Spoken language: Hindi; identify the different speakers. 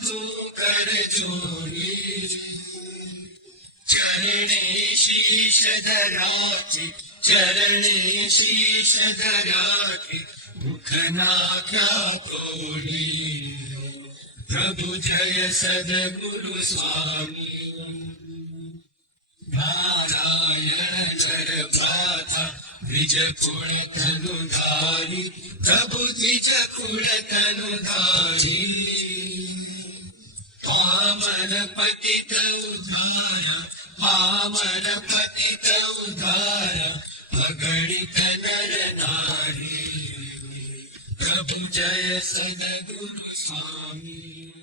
Speaker 1: बंधु कर जोड़ी चरणे शीश धराचे चरणे शीश धराचे मुख नाख्या तोडी प्रभु जय सद्गुरु स्वामी नारायण प्रभाता द्विज कुण तनुधारी प्रभु द्विज कुण तनुधारी पतित उद्धारा पावन पतित उद्धारा अगणित नर नारी. प्रभु जय सद्गुरु स्वामी.